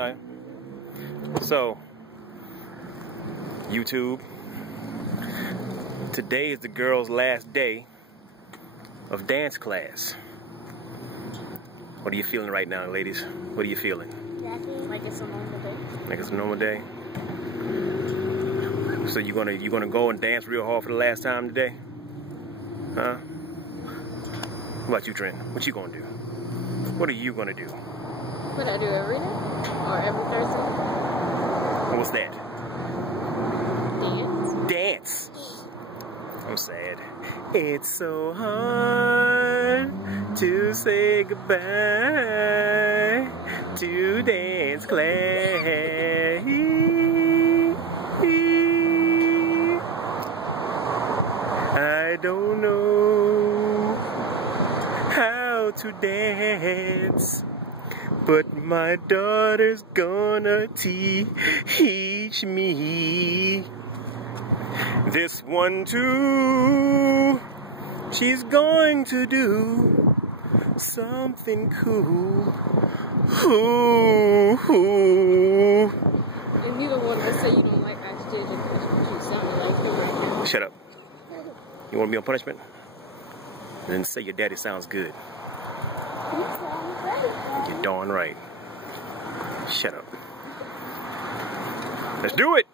night. So, YouTube, today is the girls' last day of dance class. What are you feeling right now, ladies? What are you feeling? Like it's a normal day. Like it's a normal day? So you gonna go and dance real hard for the last time today? Huh? What about you, Trent? What you gonna do? What are you gonna do? What I do every day? Or every Thursday? What's that? Dance. Dance! I'm sad. It's so hard to say goodbye to dance class. I don't know how to dance, but my daughter's gonna teach me. This one too, she's going to do something cool. Ooh, ooh. And you're the one that say you don't like backstage and you sound like him right now. Shut up. You want to be on punishment? Then say your daddy sounds good. You're darn right. Shut up. Let's do it!